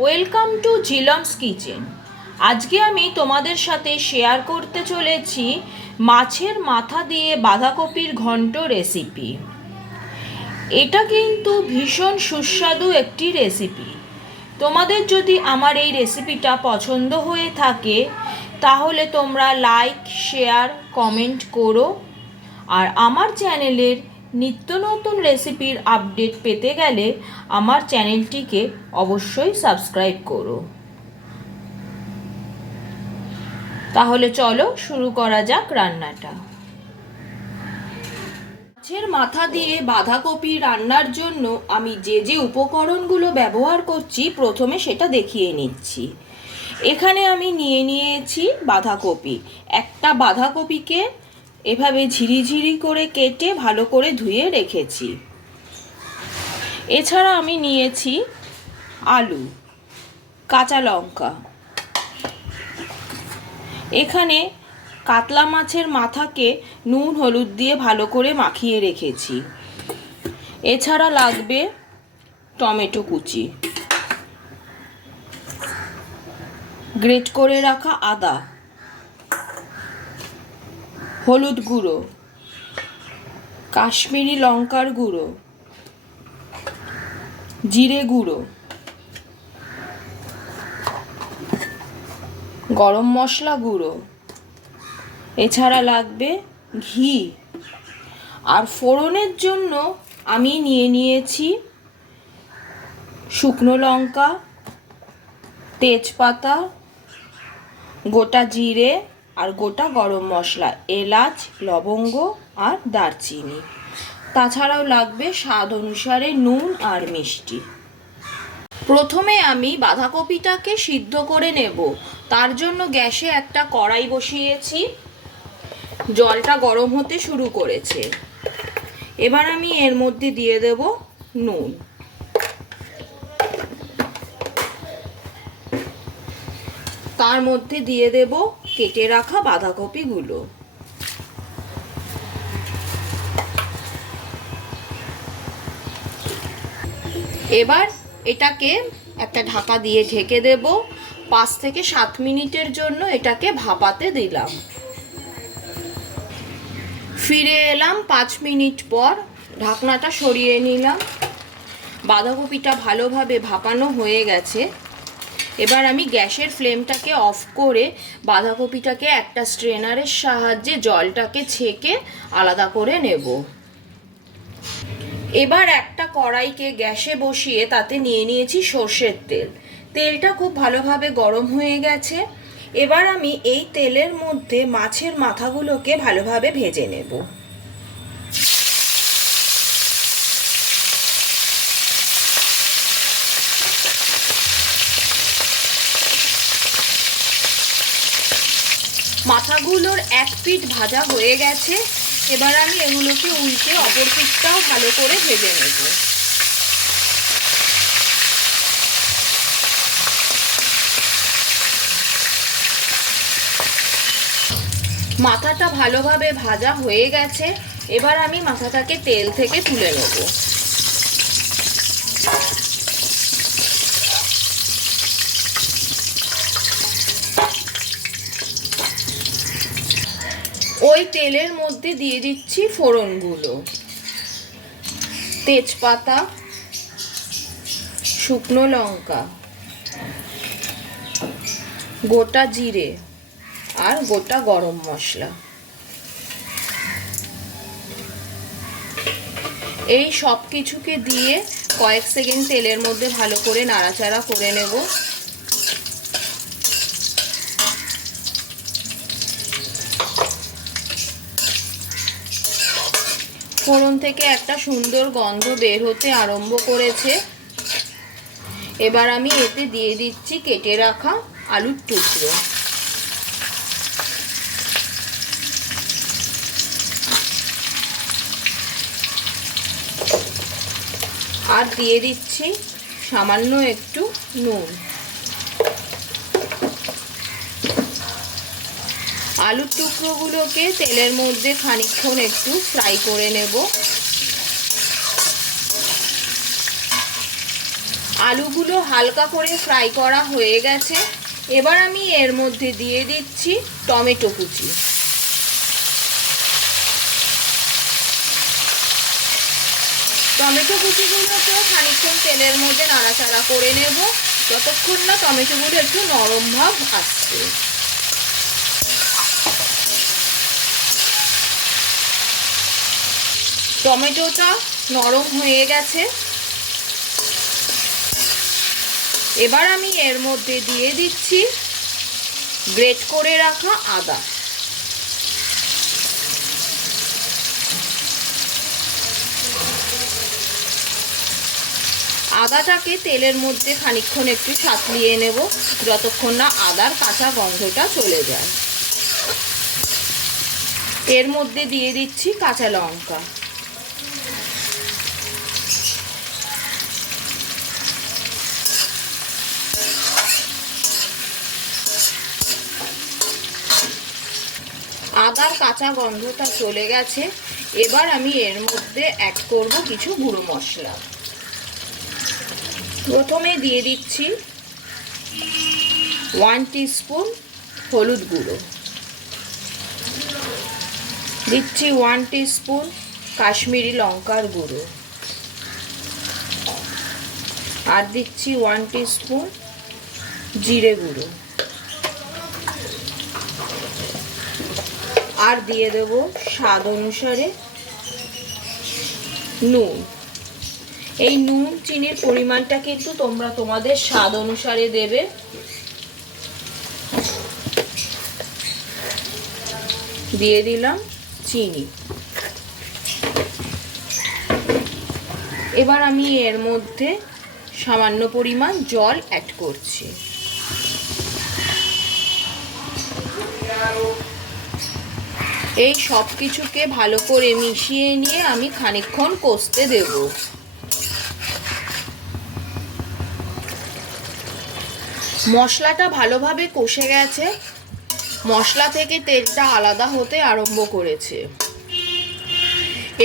Welcome to Jhilam's kitchen. আজকে আমি তোমাদের সাথে শেয়ার করতে চলেছি মাছের মাথা দিয়ে বাঁধাকপির ঘন্ট রেসিপি। এটা কিন্তু ভীষণ সুস্বাদু একটি রেসিপি। তোমাদের যদি আমার এই রেসিপিটা পছন্দ হয়ে থাকে তাহলে তোমরা লাইক, শেয়ার, কমেন্ট করো। আর আমার চ্যানেলের নিত্য নতুন রেসিপির আপডেট পেতে গেলে আমার চ্যানেলটিকে অবশ্যই সাবস্ক্রাইব করো। তাহলে চলো শুরু করা যাক রান্নাটা। মাছের মাথা দিয়ে বাঁধাকপি রান্নার জন্য আমি যে যে উপকরণগুলো ব্যবহার করছি প্রথমে সেটা দেখিয়ে নিচ্ছি। এখানে আমি নিয়েছি বাঁধাকপি। একটা বাঁধাকপিকে এভাবে ঝিরিঝিরি করে কেটে ভালো করে ধুয়ে রেখেছি। এছাড়া আমি নিয়েছি আলু, কাঁচা লঙ্কা। এখানে কাতলা মাছের মাথাকে নুন হলুদ দিয়ে ভালো করে মাখিয়ে রেখেছি। এছাড়া লাগবে টমেটো কুচি, গ্রেট করে রাখা আদা, হলুদ গুঁড়ো, কাশ্মীরি লঙ্কার গুঁড়ো, জিরে গুঁড়ো, গরম মশলা গুঁড়ো। এছাড়া লাগবে ঘি। আর ফোড়নের জন্য আমি নিয়েছি শুকনো লঙ্কা, তেজপাতা, গোটা জিরে আর গোটা গরম মশলা, এলাচ, লবঙ্গ আর দারচিনি। তাছাড়াও লাগবে স্বাদ অনুসারে নুন আর মিষ্টি। প্রথমে আমি বাঁধাকপিটাকে সিদ্ধ করে নেব। তার জন্য গ্যাসে একটা কড়াই বসিয়েছি। জলটা গরম হতে শুরু করেছে। এবার আমি এর মধ্যে দিয়ে দেব নুন। তার মধ্যে দিয়ে দেব কেটে রাখা বাঁধাকপিগুলো। এবার এটাকে একটা ঢাকা দিয়ে ঢেকে দেব। 5 থেকে 7 মিনিটের জন্য এটাকে ভাপাতে দিলাম। ফিরে এলাম 5 মিনিট পর। ঢাকনাটা সরিয়ে নিলাম। বাঁধাকপিটা ভালোভাবে ভাপানো হয়ে গেছে। এবার আমি গ্যাসের ফ্লেমটাকে অফ করে বাঁধাকপিটাকে একটা স্ট্রেনারের সাহায্যে জলটাকে ছেঁকে আলাদা করে নেব। এবার একটা কড়াইকে গ্যাসে বসিয়ে তাতে নিয়েছি সর্ষের তেল। তেলটা খুব ভালোভাবে গরম হয়ে গেছে। এবার আমি এই তেলের মধ্যে মাছের মাথাগুলোকে ভালোভাবে ভেজে নেব। মাথাগুলোর এক পিঠ ভাজা হয়ে গেছে। এবার আমি এগুলোকে উল্টে অপর পিঠটাও ভালো করে ভেজে নেব। মাথাটা ভালোভাবে ভাজা হয়ে গেছে। এবার আমি মাথাটাকে তেল থেকে তুলে নেব। ওই তেলের মধ্যে দিয়ে দিচ্ছি ফোড়নগুলো। তেজপাতা, শুকনো লঙ্কা, গোটা জিরে আর গোটা গরম মশলা। এই সব কিছুকে দিয়ে কয়েক সেকেন্ড তেলের মধ্যে ভালো করে নাড়াচাড়া করে নেব। ফোড়ন থেকে একটা সুন্দর গন্ধ বের হতে আরম্ভ করেছে। এবার আমি এতে দিয়ে দিচ্ছি কেটে রাখা আলুর টুকরো। আর দিয়ে দিচ্ছি সামান্য একটু নুন। আলুর টুকরোগুলোকে তেলের মধ্যে খানিকক্ষণ একটু ফ্রাই করে নেব। আলুগুলো হালকা করে ফ্রাই করা হয়ে গেছে। এবার আমি এর মধ্যে দিয়ে দিচ্ছি টমেটো কুচি। টমেটো কুচিগুলোকেও খানিকক্ষণ তেলের মধ্যে নাড়াচাড়া করে নেব, যতক্ষণ না টমেটোগুলো একটু নরম ভাব আসছে। টমেটোটা নরম হয়ে গেছে। এবার আমি এর মধ্যে দিয়ে দিচ্ছি গ্রেট করে রাখা আদা। আদাটাকে তেলের মধ্যে খানিকক্ষণ একটু সাঁতলিয়ে নেব, যতক্ষণ না আদার কাঁচা গন্ধটা চলে যায়। এর মধ্যে দিয়ে দিচ্ছি কাঁচা লঙ্কা। আদার কাঁচা গন্ধটা চলে গেছে। এবার আমি এর মধ্যে অ্যাড করব কিছু গুঁড়ো মশলা। প্রথমে দিয়ে দিচ্ছি 1 টিস্পুন হলুদ গুঁড়ো, দিচ্ছি 1 টিস্পুন কাশ্মীরি লঙ্কার গুঁড়ো, আর দিচ্ছি 1 টিস্পুন জিরে গুঁড়ো, আর দিয়ে দেব স্বাদ অনুসারে নুন। এই নুন চিনির পরিমাণটা কিন্তু তোমরা তোমাদের স্বাদ অনুসারে দেবে। দিয়ে দিলাম চিনি। এবার আমি এর মধ্যে সামান্য পরিমাণ জল অ্যাড করছি। এই সব কিছুকে ভালো করে মিশিয়ে নিয়ে আমি খানিকক্ষণ কষতে দেব। মশলাটা ভালোভাবে কষে গেছে, মশলা থেকে তেলটা আলাদা হতে আরম্ভ করেছে।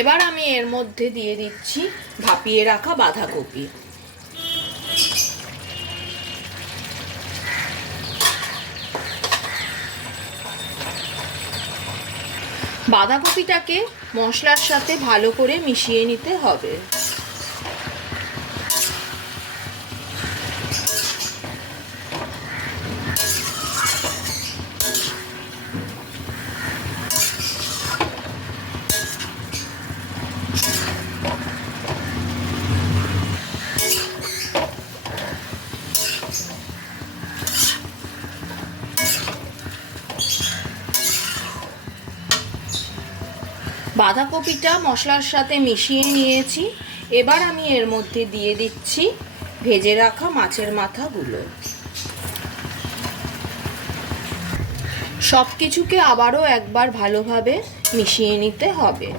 এবার আমি এর মধ্যে দিয়ে দিচ্ছি ভাপিয়ে রাখা বাঁধাকপি। বাঁধাকপিটাকে মশলার সাথে ভালো করে মিশিয়ে নিতে হবে। বাঁধাকপিটা মশলার সাথে মিশিয়ে নিয়েছি। এবার আমি এর মধ্যে দিয়ে দিচ্ছি ভেজে রাখা মাছের মাথাগুলো। সব কিছুকে আবারও একবার ভালোভাবে মিশিয়ে নিতে হবে।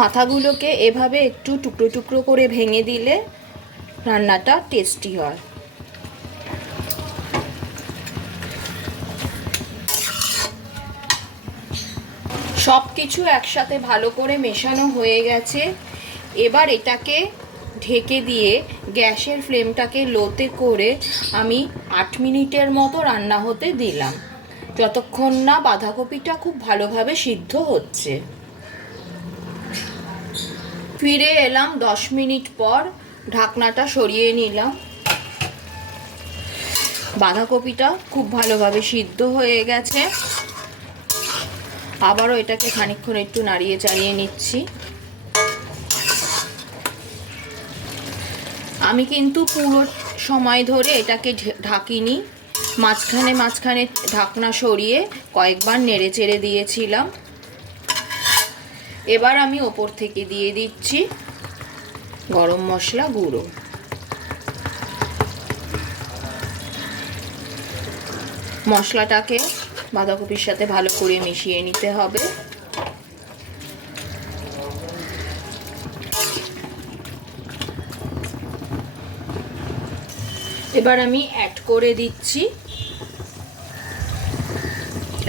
মাথাগুলোকে এভাবে একটু টুকরো টুকরো করে ভেঙে দিলে রান্নাটা টেস্টি হয়। সব কিছু একসাথে ভালো করে মেশানো হয়ে গেছে। এবার এটাকে ঢেকে দিয়ে গ্যাসের ফ্লেমটাকে লোতে করে আমি 8 মিনিটের মতো রান্না হতে দিলাম, যতক্ষণ না বাঁধাকপিটা খুব ভালোভাবে সিদ্ধ হচ্ছে। ফিরে এলাম 10 মিনিট পর, ঢাকনাটা সরিয়ে নিলাম। বাঁধাকপিটা খুব ভালোভাবে সিদ্ধ হয়ে গেছে। আবারও এটাকে খানিকক্ষণ একটু নাড়িয়ে চাড়িয়ে নিচ্ছি। আমি কিন্তু পুরো সময় ধরে এটাকে ঢাকিনি, মাঝখানে মাঝখানে ঢাকনা সরিয়ে কয়েকবার নেড়ে চেড়ে দিয়েছিলাম। এবার আমি ওপর থেকে দিয়ে দিচ্ছি গরম মশলা গুঁড়ো। মশলাটাকে বাঁধাকপির সাথে ভালো করে মিশিয়ে নিতে হবে। এবার আমি অ্যাড করে দিচ্ছি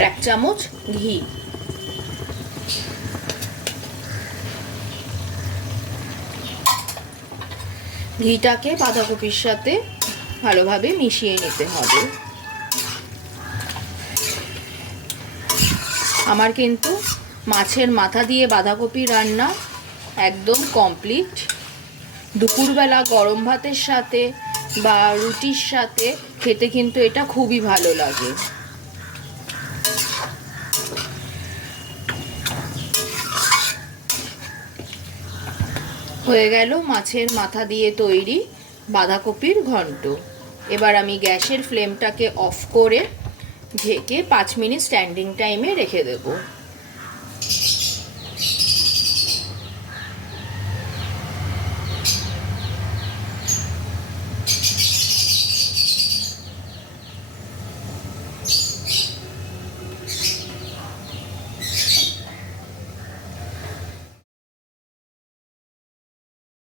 1 চামচ ঘি। ঘিটাকে বাঁধাকপির সাথে ভালোভাবে মিশিয়ে নিতে হবে। আমার কিন্তু মাছের মাথা দিয়ে বাঁধাকপি রান্না একদম কমপ্লিট। দুপুরবেলা গরম ভাতের সাথে বা রুটির সাথে খেতে কিন্তু এটা খুবই ভালো লাগে। হয়ে গেল মাছের মাথা দিয়ে তৈরি বাঁধাকপির ঘন্ট। এবার আমি গ্যাসের ফ্লেমটাকে অফ করে ঢেকে 5 মিনিট স্ট্যান্ডিং টাইমে রেখে দেবো।